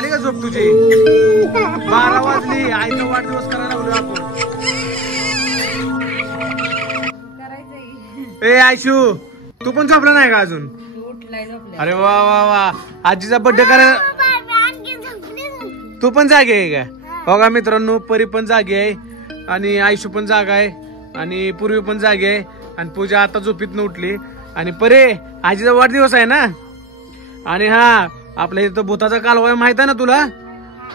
झाली का झोप तुझी? 12 वाजली, आईचा वाढदिवस करायला लागलो आपण. ए आयशू, तू पण झोपला नाही का अजून? अरे वा वा वा, आजीचा बर्थडे करायला तू पण जागे आहे का? बघा मित्रांनो, परी पण जागे आहे आणि आयशू पण जागा आहे आणि पूर्वी पण जागे आहे आणि पूजा आता झोपीतनं उठली. आणि परे, आजीचा वाढदिवस आहे ना. आणि हा, आपल्या इथं भूताचा कालवा आहे, माहित आहे ना तुला?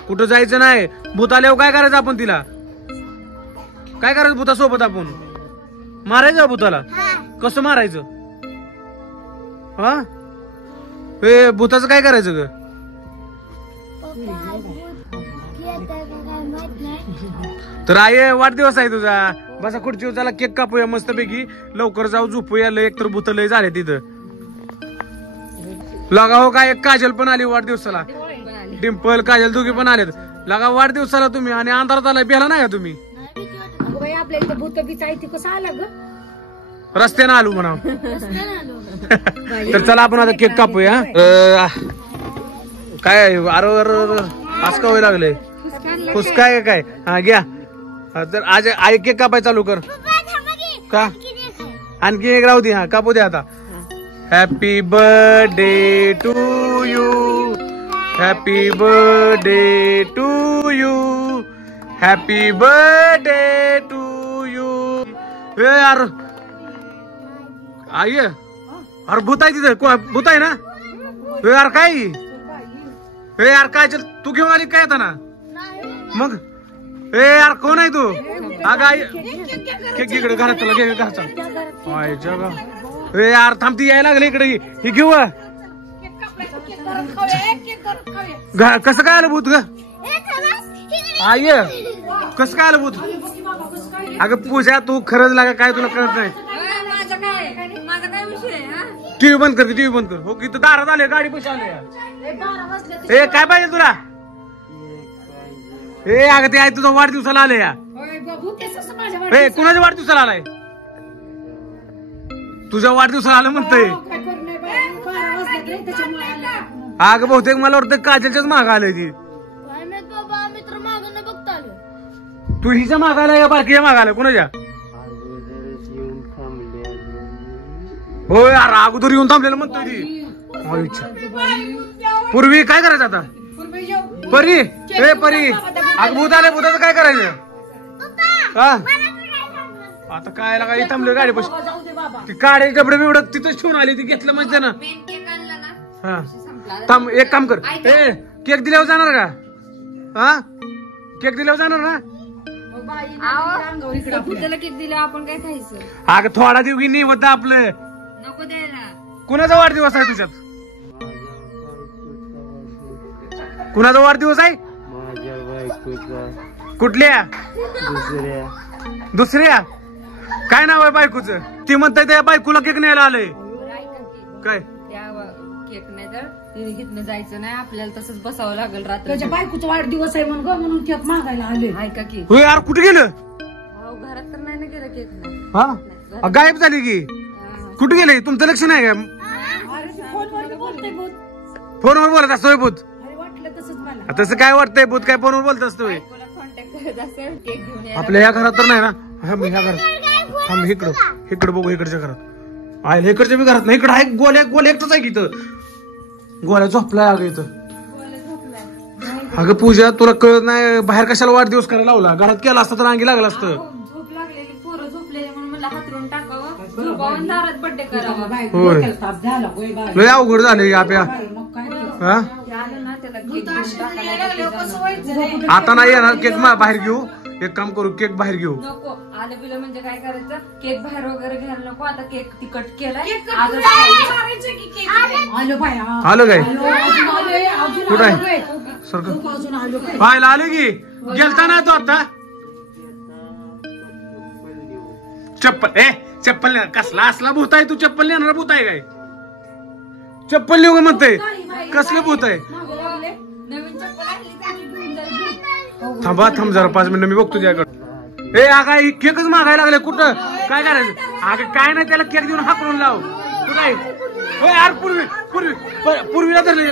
कुठं जायचं नाही. भूत आल्यावर काय करायचं आपण? तिला काय करायचं? भूतासोबत आपण मारायचं भूताला. कसं मारायचं? हा, हे भूताचं काय करायचं ग? तर आई, वाढदिवस आहे तुझा, बसा खुर्चीवर, चला केक कापूया मस्तपैकी, लवकर जाऊ, झोपूया. लय एकतर भूत लय झाले तिथं. लगा हो काय, काजल पण आली वाढदिवसाला, डिंपल काजल दोघी पण आलेत. लगा वाढदिवसाला तुम्ही, आणि अंधारात आलाय, बेला नाही का तुम्ही? आपल्या इथं भूत बीच कसं आलं ग? रस्त्यानं आलो म्हणा. तर चला आपण आता केक कापूया. काय अरे आज का व्हायला लागले? खुश काय काय? हा घ्या. तर आज आई केक कापाय चालू कर का? आणखी एक राहू दे. हा, कापू दे आता. Happy birthday to you, happy birthday to you, happy birthday to you. हे यार आई, अरे भूत आहे तिथं. भूत आहे ना? हे यार काय? हे यार काय? चल, तू घेऊन आली काय आता ना मग? ए यार कोण आहे तू? अगं आई, केक इकडे घरात, चला घे घरात. ए यार थांब, ती यायला लागली इकडे. ही घेऊ. कसं काय आलं भूत ग? आई, कसं काय आलं भूत? अगं पूजा, तू खरंच लागा काय? तुला कळत नाही? टीव्ही बंद कर, टीव्ही बंद कर. हो की दारात आले, गाडी पैसे आले. ए काय पाहिजे तुला? ए अगं ते आहे, तुझा वाढदिवसाला आले या. ए कुणाच्या वाढदिवसाला आलाय? तुझ्या वाढदिवसाला आलं म्हणतंय. अगं बहुतेक मला वाटतं काजलच्याच माग आलंय ती. तू हिच्या माग आलाय का बारकीच्या माग आलाय? कुणाच्या? होय यार, अगोदर येऊन थांबलेलं म्हणतोय ती. पूर्वी काय करायचं आता? परी, ए परी, अग भूत आलं, भूताचं काय करायचं? हा, आता काय लागा थांबलं गाडी बस. ती काढे कपडे बिवडत तिथंच ठेवून आली. ती घेतलं म्हणजे ना. हा थांब, एक काम कर. ए केक दिल्यावर जाणार का? हा, केक दिल्यावर जाणार ना? केक दिला आपण काय खायचं? अगं थोडा देऊ की नाही होता आपलं. नको द्यायला. कुणाचा वाढदिवस आहे तुझ्यात? कुणाचा वाढदिवस आहे? कुठल्या? दुसऱ्या. काय नाव आहे बायकोचं? ती म्हणताय त्या बायकोला केक न्यायला आलंय काय? केक नाही तर तिने जायचं नाही, आपल्याला तसंच बसावं लागेल रात्री. त्याच्या बायकोचा वाढदिवस आहे म्हणून केक मागायला आले. ऐका की, हो यार कुठे गेलं? घरात तर नाही ना गेलं केक. नाही, हा गायब झाली की. कुठे गेले? तुमचं लक्ष नाही का? फोनवर बोलत असतोय भूत. तसं काय वाटतंय? भूत काय फोनवर बोलत असतोय? आपल्या या घरात तर नाही ना? ह्या घरात थांब, इकडं बघू, इकडच्या घरात आहे. इकडच्या बी घरात नाही. इकडं आहे गोल्या. गोल्या एकटाच आहे की इथं. गोल्या झोपलाय अगं इथं. अगं पूजा, तुला कळत नाही? बाहेर कशाला वाढदिवस करायला लावला? घरात केला असता तर अंगी लागला असतं. झोप लागलेली, पोरं झोपलेली म्हणून मला हातरून टाकावं, झोपावून दारात बर्थडे करावा. लय अवघड झाले आपल्या. हा, आता नाही येणार केक. बाहेर घेऊ. एक काम करू, केक बाहेर घेऊ. नको, आलं बिलं म्हणजे काय करायचं? केक बाहेर वगैरे घ्यायला नको. आता केक तिकट केलाय. आलं काय? कुठं आहे? पाहायला आले की गेलता ना तो आता. चप्पल, चप्पल कसला असला भूत आहे? तू चप्पल नेणार भूत आहे काय? चप्पल नेऊ म्हणतय. कसलं भूत आहे? थांबा थांब जरा 5 मिनिटं, मी बघतो तुझ्याकडे. ए आगा केकच मागायला लागले. कुठं काय करायचं? अगं काय नाही, त्याला केक देऊन हाकलून लाव. कुठं आहे? यार पूर्वीला धरले.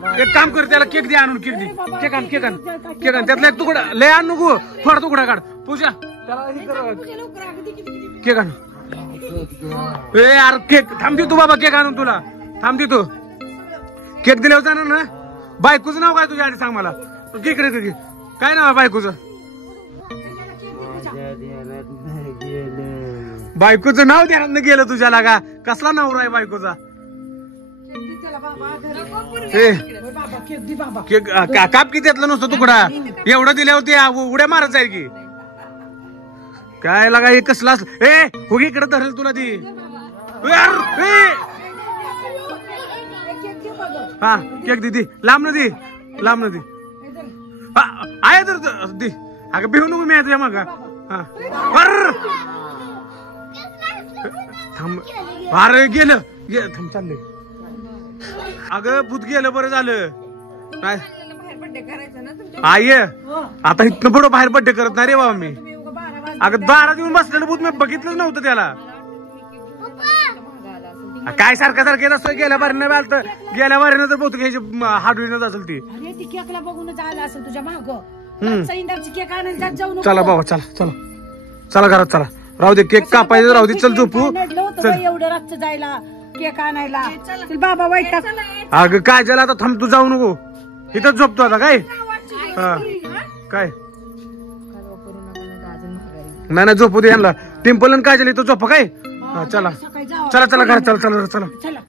एक काम कर, त्याला केक दे आणून, केक दे, केक आण, केक आण, केक आण. त्यातला एक तुकडा लय आण नको, थोडा तुकडा काढ. पूजा त्याला हे कर, केक आण. ए यार केक थांबती तू बाबा, केक आणून तुला थांबती तू. केक दिल्यावर जाणार ना. बायकोचं नाव काय तुझ्या आधी सांग मला. इकडे काय नाव आहे बायकोचं? बायकोचं नाव ध्यानात गेलं तुझ्याला का? कसला नवरा आहे बायकोचा? केक काप की त्यातला नुसतं तुकडा. एवढं दिल्यावर ते उड्या मारत जाईल की काय लागा. हे कसला ए हो इकडे धरेल तुला ती. हा केक दे, लांब न दे, लांब न दे. आहे तर दे. अगं भिवू नको मी तुझ्या मग. हा थांब. अरे गेलं थांब, चाललंय. अगं भूत गेलं, बरं झालं. काय आई आता इथनं पुढं बाहेर बड्डे करत नाही रे बाबा मी. अगं दारात येऊन बसलेलं भूत मी बघितलंच नव्हतं त्याला. काय सारखं सारखं येत असतं. गेल्या बारीनं आलं, गेल्या बारीनं तर बहुतेक ह्याची हाडवीनच असेल ती. केकला बघूनच आला असेल तुझ्या माग. चला बाबा, चला चला चला घरात चला. राहू दे केक कापायचं, राहू दे. चल झोपू. एवढं रात्र जायला केक आणायला बाबा वाईट. अगं काय झालं आता, थांब तू जाऊ नको. इथंच झोपतो आता. काय काय नाही झोपू दे यांना. टिम्पल काय झालं इथं झोपा. काय चला चला चला घरात चला चला चला.